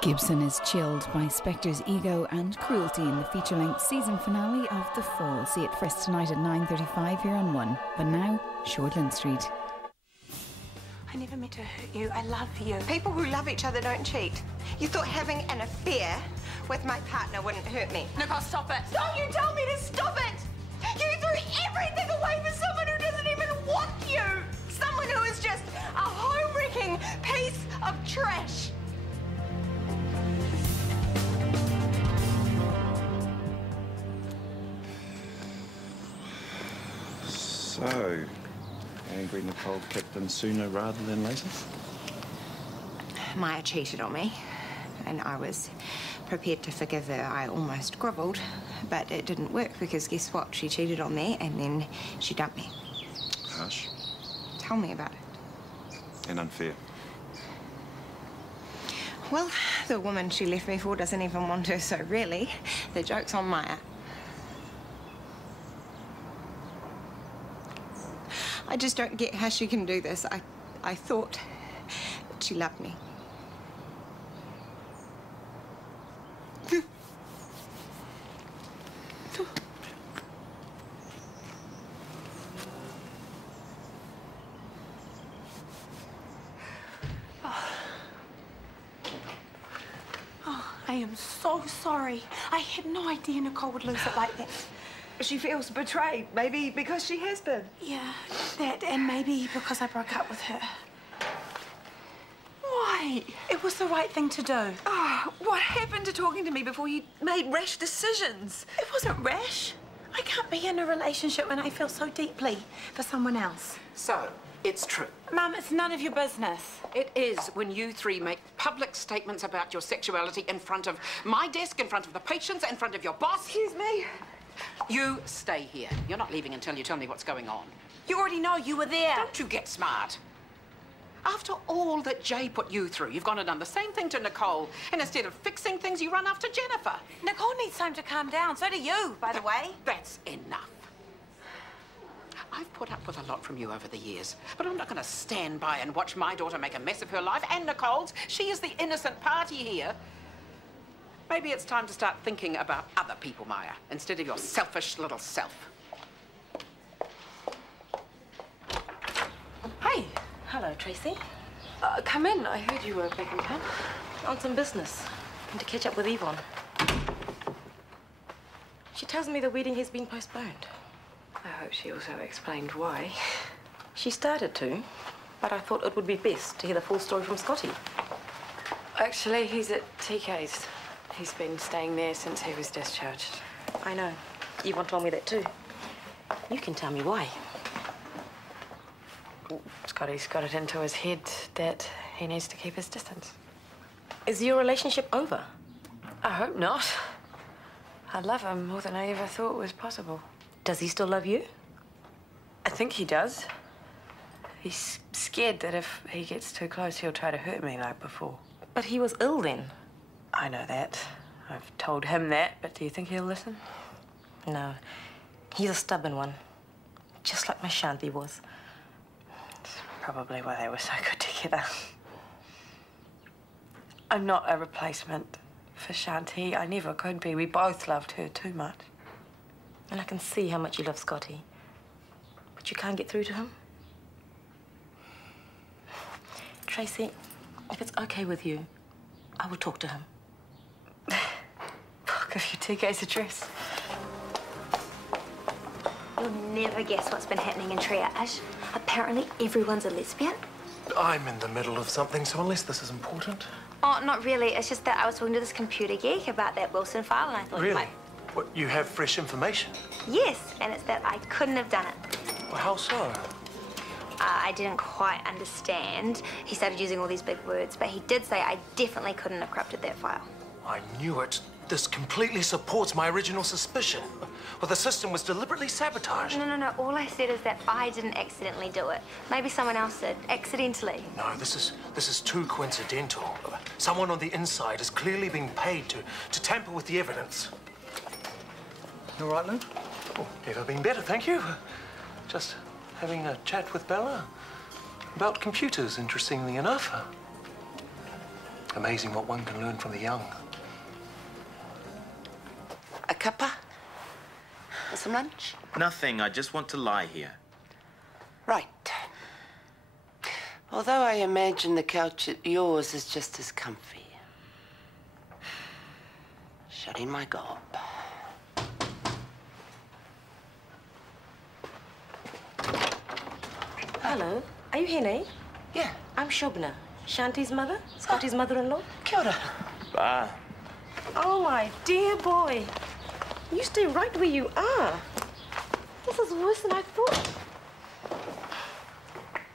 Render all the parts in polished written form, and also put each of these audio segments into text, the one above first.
Gibson is chilled by Spectre's ego and cruelty in the feature-length season finale of The Fall. See it first tonight at 9:35 here on 1. But now, Shortland Street. I never meant to hurt you. I love you. People who love each other don't cheat. You thought having an affair with my partner wouldn't hurt me. Nicole, stop it. Don't you tell me to stop it! You threw everything away for someone who doesn't even want you! Someone who is just a home-wrecking piece of trash! So, angry Nicole kicked in sooner rather than later? Maya cheated on me, and I was prepared to forgive her. I almost grovelled, but it didn't work because guess what? She cheated on me and then she dumped me. Harsh. Tell me about it. And unfair. Well, the woman she left me for doesn't even want her, so really, the joke's on Maya. I just don't get how she can do this. I thought that she loved me. I am so sorry. I had no idea Nicole would lose it like that. She feels betrayed, maybe because she has been. Yeah, that, and maybe because I broke up with her. Why? It was the right thing to do. Oh, what happened to talking to me before you made rash decisions? It wasn't rash. I can't be in a relationship when I feel so deeply for someone else. So, it's true. Mum, it's none of your business. It is when you three make public statements about your sexuality in front of my desk, in front of the patients, in front of your boss. Excuse me. You stay here. You're not leaving until you tell me what's going on. You already know you were there. Don't you get smart. After all that Jay put you through, you've gone and done the same thing to Nicole. And instead of fixing things, you run after Jennifer. Nicole needs time to calm down. So do you, by the way. That's enough. I've put up with a lot from you over the years, but I'm not going to stand by and watch my daughter make a mess of her life and Nicole's. She is the innocent party here. Maybe it's time to start thinking about other people, Maya, instead of your selfish little self. Hey. Hello, Tracy. Come in. I heard you were back in town. On some business. And to catch up with Yvonne. She tells me the wedding has been postponed. I hope she also explained why. She started to, but I thought it would be best to hear the full story from Scotty. Actually, he's at TK's. He's been staying there since he was discharged. I know. Yvonne told me that too. You can tell me why. Scotty's got it into his head that he needs to keep his distance. Is your relationship over? I hope not. I love him more than I ever thought was possible. Does he still love you? I think he does. He's scared that if he gets too close, he'll try to hurt me like before. But he was ill then. I know that. I've told him that, but do you think he'll listen? No. He's a stubborn one. Just like my Shanti was. It's probably why they were so good together. I'm not a replacement for Shanti. I never could be. We both loved her too much. And I can see how much you love Scotty. But you can't get through to him? Tracy, if it's okay with you, I will talk to him. I'll give you TK's address. You'll never guess what's been happening in triage. Apparently everyone's a lesbian. I'm in the middle of something, so unless this is important... Oh, not really. It's just that I was talking to this computer geek about that Wilson file and I thought... Really? What, you have fresh information? Yes, and it's that I couldn't have done it. Well, how so? I didn't quite understand. He started using all these big words, but he did say I definitely couldn't have corrupted that file. I knew it. This completely supports my original suspicion. Well, the system was deliberately sabotaged. No. All I said is that I didn't accidentally do it. Maybe someone else did, accidentally. No, this is too coincidental. Someone on the inside is clearly being paid to tamper with the evidence. You all right, Lou? Oh, never been better, thank you. Just having a chat with Bella about computers, interestingly enough. Amazing what one can learn from the young. A cuppa? Or some lunch? Nothing. I just want to lie here. Right. Although I imagine the couch at yours is just as comfy. Shut in my gob. Hello. Are you Hene? Yeah. I'm Shobna, Shanti's mother, Scotty's mother-in-law. Kia ora. Bah. Oh, my dear boy. You stay right where you are. This is worse than I thought.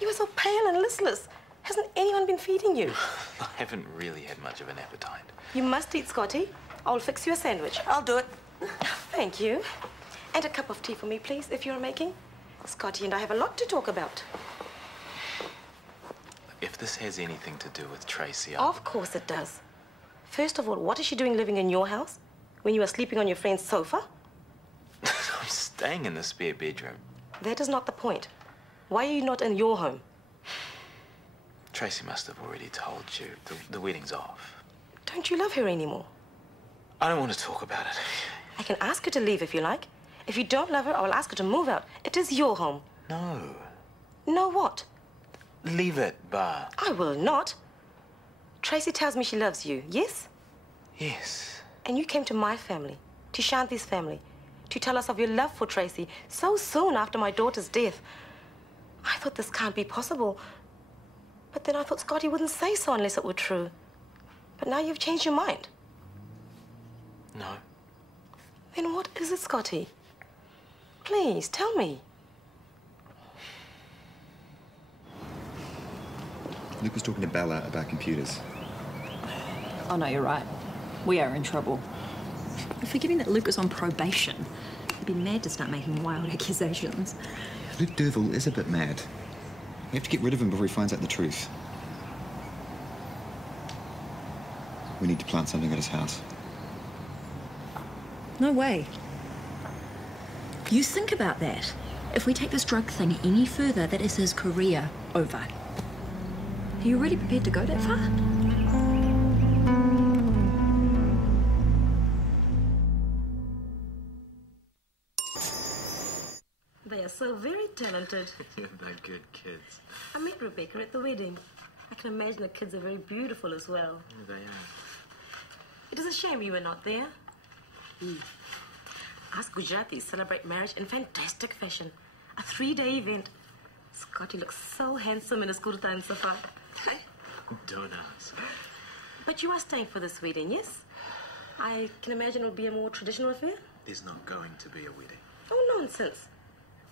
You were so pale and listless. Hasn't anyone been feeding you? I haven't really had much of an appetite. You must eat, Scotty. I'll fix you a sandwich. I'll do it. Thank you. And a cup of tea for me, please, if you're making. Scotty and I have a lot to talk about. If this has anything to do with Tracy, Of course it does. First of all, what is she doing living in your house when you are sleeping on your friend's sofa? I'm staying in the spare bedroom. That is not the point. Why are you not in your home? Tracy must have already told you. The wedding's off. Don't you love her anymore? I don't want to talk about it. I can ask her to leave if you like. If you don't love her, I will ask her to move out. It is your home. No. No what? Leave it, Bah. I will not. Tracy tells me she loves you, yes? Yes. And you came to my family, to Shanti's family, to tell us of your love for Tracy so soon after my daughter's death. I thought this can't be possible. But then I thought Scotty wouldn't say so unless it were true. But now you've changed your mind. No. Then what is it, Scotty? Please, tell me. Luke was talking to Bella about computers. Oh, no, you're right. We are in trouble. You're forgetting that Luke is on probation. He'd be mad to start making wild accusations. Luke Derville is a bit mad. We have to get rid of him before he finds out the truth. We need to plant something at his house. No way. You think about that. If we take this drug thing any further, that is his career over. Are you really prepared to go that far? They are so very talented. Yeah, they're good kids. I met Rebecca at the wedding. I can imagine the kids are very beautiful as well. Yeah, they are. It is a shame you were not there. Us Gujaratis celebrate marriage in fantastic fashion. A 3-day event. Scotty looks so handsome in his kurta and safa. Don't ask. But you are staying for this wedding, yes? I can imagine it will be a more traditional affair. There's not going to be a wedding. Oh, nonsense.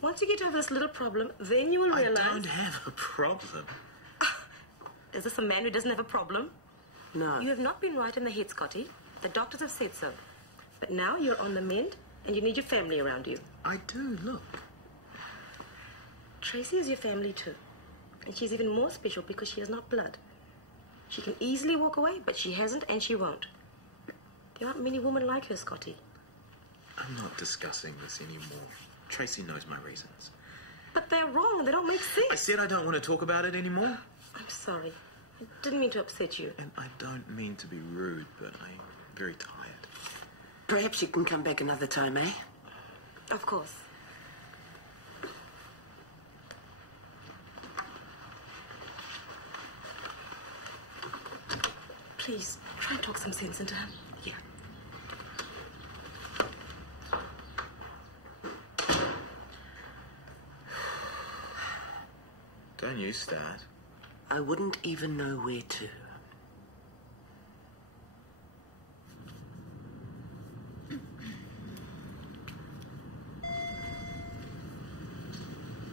Once you get over this little problem, then you will realize... I don't have a problem. Is this a man who doesn't have a problem? No. You have not been right in the head, Scotty. The doctors have said so. But now you're on the mend, and you need your family around you. I do, look. Tracy is your family too. And she's even more special because she has not blood. She can easily walk away, but she hasn't and she won't. There aren't many women like her, Scotty. I'm not discussing this anymore. Tracy knows my reasons. But they're wrong. They don't make sense. I said I don't want to talk about it anymore. I'm sorry. I didn't mean to upset you. And I don't mean to be rude, but I'm very tired. Perhaps you can come back another time, eh? Of course. Please, try and talk some sense into him. Yeah. Don't you start. I wouldn't even know where to.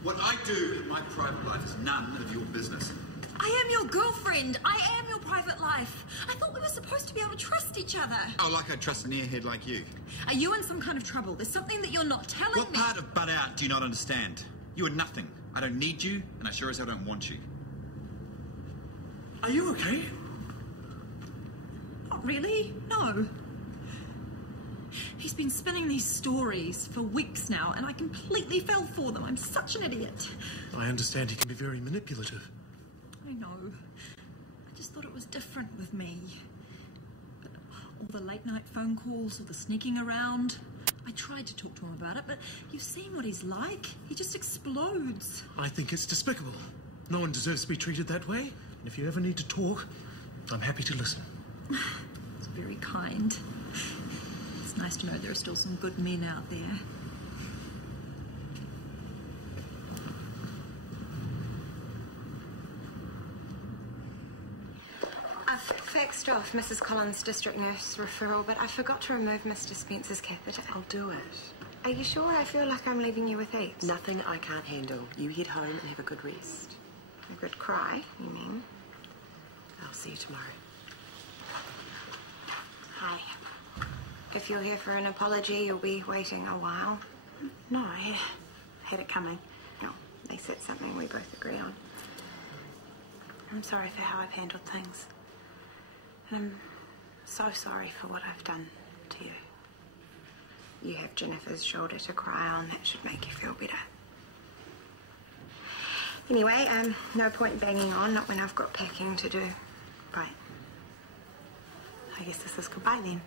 What I do in my private life is none of your business. I am your girlfriend. I am your private life. I thought we were supposed to be able to trust each other. Oh, like I trust an airhead like you. Are you in some kind of trouble? There's something that you're not telling me. What part of butt out do you not understand? You are nothing. I don't need you, and I sure as hell don't want you. Are you okay? Not really, no. He's been spinning these stories for weeks now, and I completely fell for them. I'm such an idiot. I understand he can be very manipulative. I know. I just thought it was different with me. But all the late-night phone calls, all the sneaking around. I tried to talk to him about it, but you've seen what he's like. He just explodes. I think it's despicable. No one deserves to be treated that way. And if you ever need to talk, I'm happy to listen. It's very kind. It's nice to know there are still some good men out there. I've faxed off Mrs. Collins' district nurse referral, but I forgot to remove Mr. Spencer's catheter. I'll do it. Are you sure? I feel like I'm leaving you with heaps. Nothing I can't handle. You head home and have a good rest. A good cry, you mean? I'll see you tomorrow. Hi. If you're here for an apology, you'll be waiting a while. No, I had it coming. No, they said something we both agree on. I'm sorry for how I've handled things. And I'm so sorry for what I've done to you. You have Jennifer's shoulder to cry on. That should make you feel better. Anyway, no point banging on, not when I've got packing to do. Right. I guess this is goodbye then.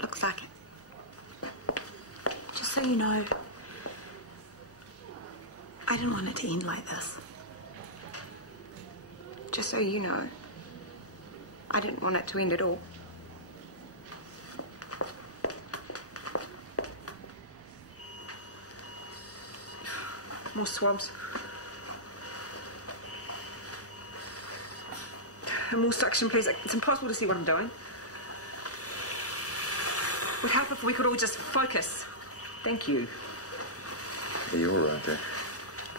Looks like it. Just so you know, I didn't want it to end like this. Just so you know, I didn't want it to end at all. More swabs. And more suction, please. It's impossible to see what I'm doing. It would help if we could all just focus. Thank you. Are you all right there?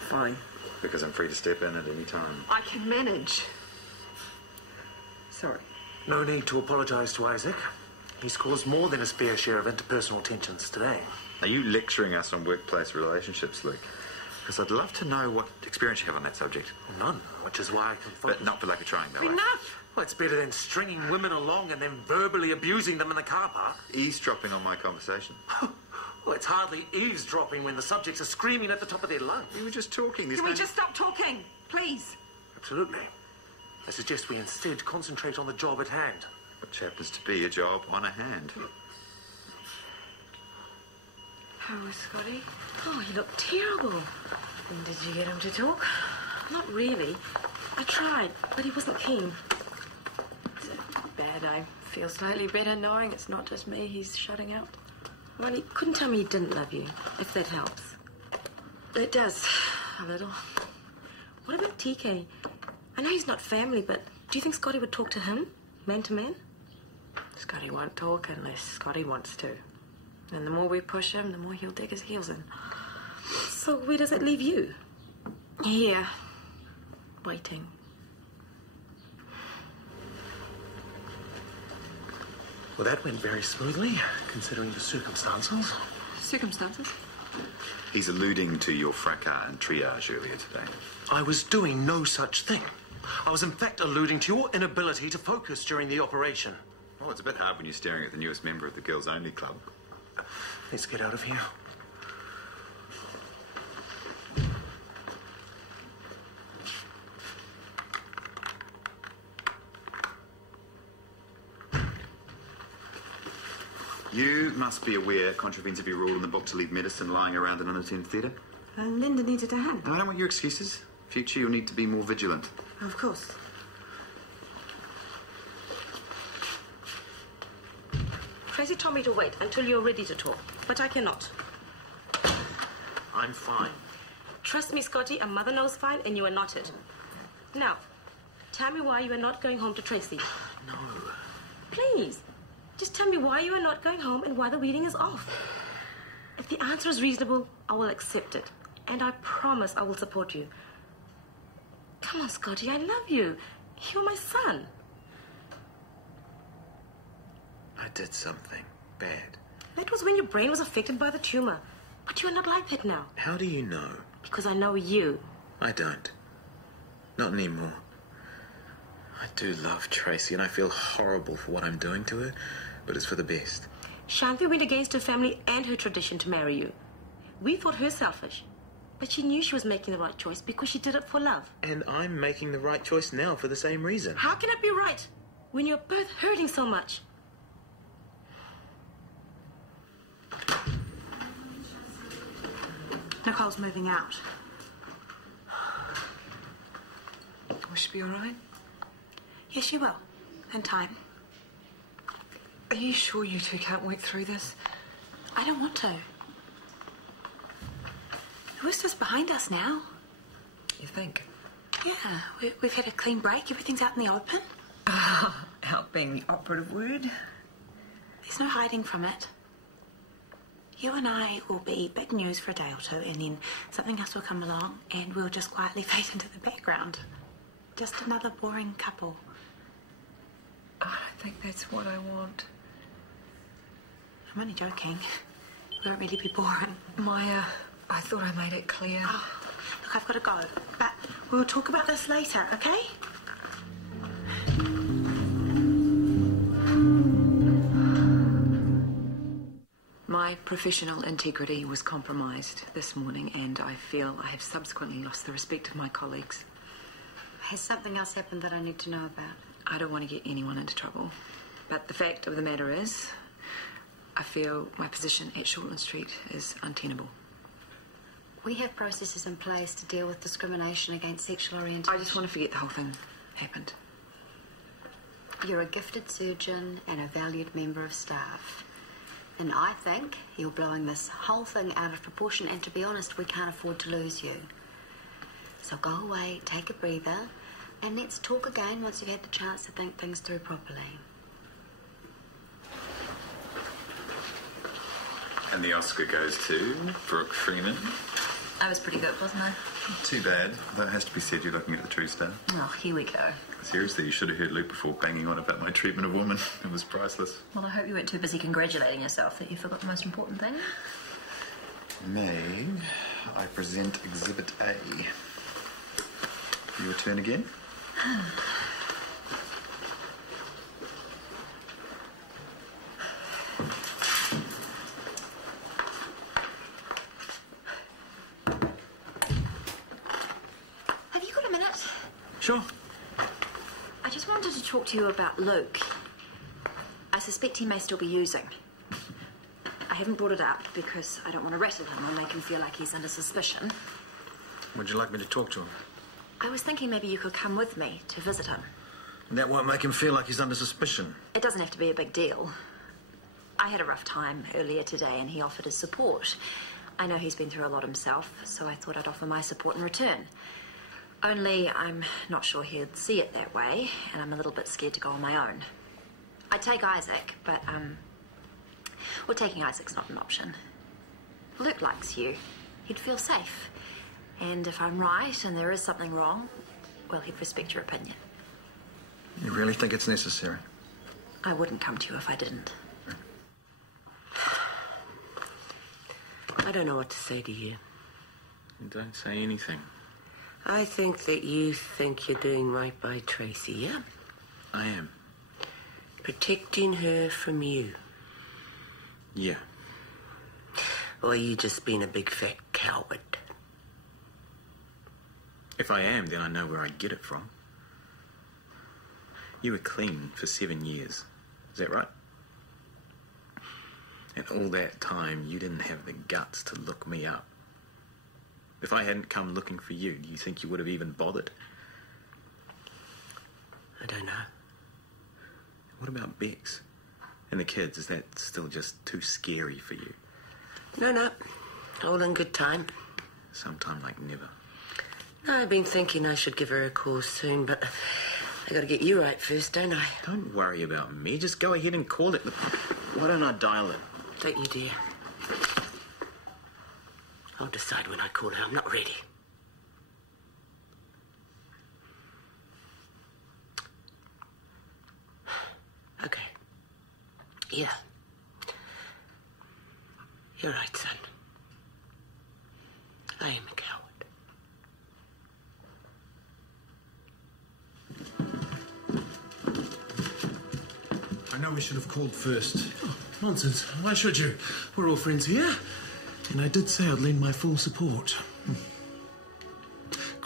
Fine. Because I'm free to step in at any time. I can manage. Sorry. No need to apologise to Isaac. He's caused more than his fair share of interpersonal tensions today. Are you lecturing us on workplace relationships, Luke? Because I'd love to know what experience you have on that subject. Well, none, which is why I can focus. But not for lack of trying, though. Enough! Well, it's better than stringing women along and then verbally abusing them in the car park. Eavesdropping on my conversation. Well, it's hardly eavesdropping when the subjects are screaming at the top of their lungs. We were just talking. Can we just stop talking, please? Absolutely. I suggest we instead concentrate on the job at hand. Which happens to be a job on a hand. How was Scotty? Oh, he looked terrible. And did you get him to talk? Not really. I tried, but he wasn't keen. Bad. I feel slightly better knowing it's not just me he's shutting out. Well, he couldn't tell me he didn't love you, if that helps. It does, a little. What about TK? I know he's not family, but do you think Scotty would talk to him, man to man? Scotty won't talk unless Scotty wants to. And the more we push him, the more he'll dig his heels in. So where does it leave you? Here. Waiting. Well, that went very smoothly, considering the circumstances. Circumstances? He's alluding to your fracas and triage earlier today. I was doing no such thing. I was in fact alluding to your inability to focus during the operation. Well, it's a bit hard when you're staring at the newest member of the Girls Only Club. Let's get out of here. You must be aware it contravenes every rule in the book to leave medicine lying around an unattended theatre. Linda needs it to hand. I don't want your excuses. Future, you'll need to be more vigilant. Of course. Tracy told me to wait until you're ready to talk, but I cannot. I'm fine. Trust me, Scotty, a mother knows fine, and you are not it. Now, tell me why you are not going home to Tracy. No. Please, just tell me why you are not going home and why the reading is off. If the answer is reasonable, I will accept it. And I promise I will support you. Come on, Scotty, I love you. You're my son. I did something bad. That was when your brain was affected by the tumor. But you are not like that now. How do you know? Because I know you. I don't. Not anymore. I do love Tracy, and I feel horrible for what I'm doing to her, but it's for the best. Shanti went against her family and her tradition to marry you. We thought her selfish. But she knew she was making the right choice because she did it for love. And I'm making the right choice now for the same reason. How can it be right when you're both hurting so much? Nicole's moving out. Will she be all right? Yes, she will. In time. Are you sure you two can't work through this? I don't want to. The worst is behind us now. You think? Yeah, we've had a clean break. Everything's out in the open. Out being the operative word. There's no hiding from it. You and I will be big news for a day or two, and then something else will come along, and we'll just quietly fade into the background. Just another boring couple. I think that's what I want. I'm only joking. We won't really be boring. Maya, I thought I made it clear. Oh, look, I've got to go. But we'll talk about this later, okay? My professional integrity was compromised this morning, and I feel I have subsequently lost the respect of my colleagues. Has something else happened that I need to know about? I don't want to get anyone into trouble, but the fact of the matter is, I feel my position at Shortland Street is untenable. We have processes in place to deal with discrimination against sexual orientation. I just want to forget the whole thing happened. You're a gifted surgeon and a valued member of staff. And I think you're blowing this whole thing out of proportion, and to be honest, we can't afford to lose you. So go away, take a breather, and let's talk again once you've had the chance to think things through properly. And the Oscar goes to Brooke Freeman. I was pretty good, wasn't I? Too bad. That has to be said, you're looking at the true star. Oh, here we go. Seriously, you should have heard Luke before banging on about my treatment of women. It was priceless. Well, I hope you weren't too busy congratulating yourself that you forgot the most important thing. May I present Exhibit A? Your turn again? Have you got a minute? Sure. I just wanted to talk to you about Luke. I suspect he may still be using. I haven't brought it up because I don't want to rattle him or make him feel like he's under suspicion. Would you like me to talk to him? I was thinking maybe you could come with me to visit him. That won't make him feel like he's under suspicion. It doesn't have to be a big deal. I had a rough time earlier today and he offered his support. I know he's been through a lot himself, so I thought I'd offer my support in return. Only I'm not sure he'd see it that way, and I'm a little bit scared to go on my own. I'd take Isaac, but, well, taking Isaac's not an option. Luke likes you. He'd feel safe. And if I'm right and there is something wrong, well, he'd respect your opinion. You really think it's necessary? I wouldn't come to you if I didn't. I don't know what to say to you. Don't say anything. I think that you think you're doing right by Tracy, yeah? I am. Protecting her from you. Yeah. Or you just being a big fat coward? If I am, then I know where I get it from. You were clean for 7 years. Is that right? And all that time, you didn't have the guts to look me up. If I hadn't come looking for you, do you think you would have even bothered? I don't know. What about Bex? And the kids? Is that still just too scary for you? No. All in good time. Sometime like never. I've been thinking I should give her a call soon, but I gotta get you right first, don't I? Don't worry about me. Just go ahead and call it. Why don't I dial it? Don't you dare. I'll decide when I call her. I'm not ready. Okay. Yeah. You're right, son. I am a coward. I know we should have called first. Oh, nonsense. Why should you? We're all friends here. And I did say I'd lend my full support.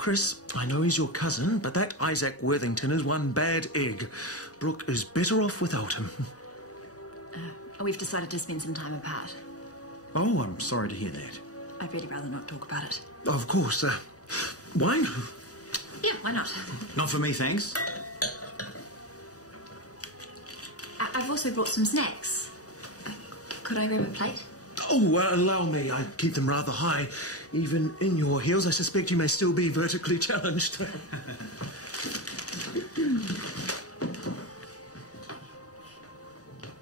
Chris, I know he's your cousin, but that Isaac Worthington is one bad egg. Brooke is better off without him. We've decided to spend some time apart. Oh, I'm sorry to hear that. I'd really rather not talk about it. Of course. Wine? Yeah, why not? Not for me, thanks. I've also brought some snacks. Could I grab a plate? Oh, allow me. I keep them rather high. Even in your heels, I suspect you may still be vertically challenged.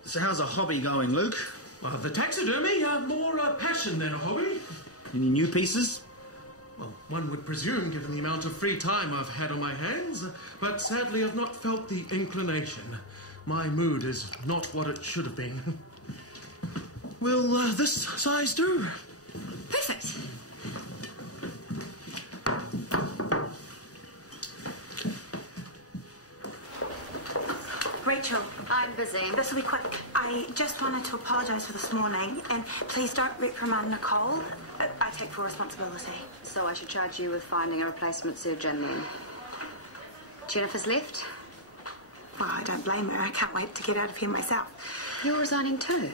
So how's a hobby going, Luke? The taxidermy, more passion than a hobby. Any new pieces? Well, one would presume, given the amount of free time I've had on my hands, but sadly I've not felt the inclination. My mood is not what it should have been. Will this size do? Perfect. Rachel, I'm busy. This will be quick. I just wanted to apologise for this morning, and please don't reprimand Nicole. I take full responsibility. So I should charge you with finding a replacement surgeon then. Jennifer's left? Well, I don't blame her. I can't wait to get out of here myself. You're resigning too?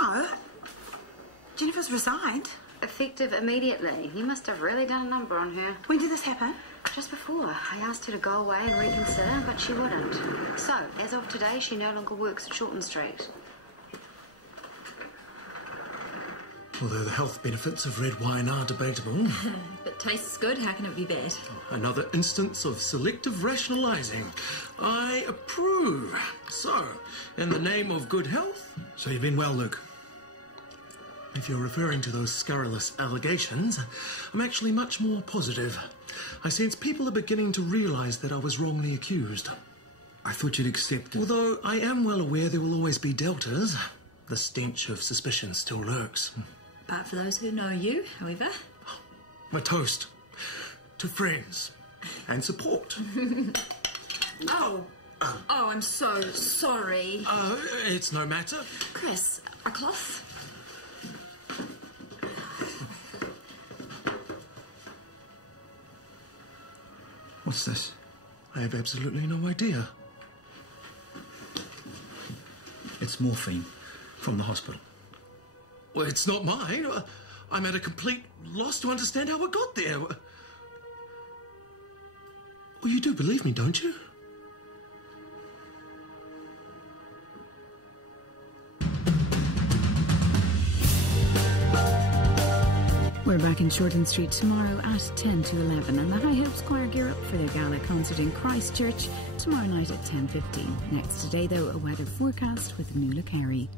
No. Jennifer's resigned. Effective immediately. You must have really done a number on her. When did this happen? Just before. I asked her to go away and reconsider, but she wouldn't. So, as of today, she no longer works at Shortland Street. Although the health benefits of red wine are debatable. If it tastes good, how can it be bad? Another instance of selective rationalising. I approve. So, in the name of good health... So you've been well, Luke? If you're referring to those scurrilous allegations, I'm actually much more positive. I sense people are beginning to realise that I was wrongly accused. I thought you'd accept it. Although I am well aware there will always be deltas, the stench of suspicion still lurks. But for those who know you, however... A toast to friends and support. Oh, I'm so sorry. It's no matter. Chris, a cloth? What's this? I have absolutely no idea. It's morphine from the hospital. Well, it's not mine. I'm at a complete loss to understand how it got there. Well, you do believe me, don't you? We're back in Shortland Street tomorrow at 10 to 11, and the High Hope Choir gear up for their gala concert in Christchurch tomorrow night at 10:15. Next today, though, a weather forecast with Nuala Carey.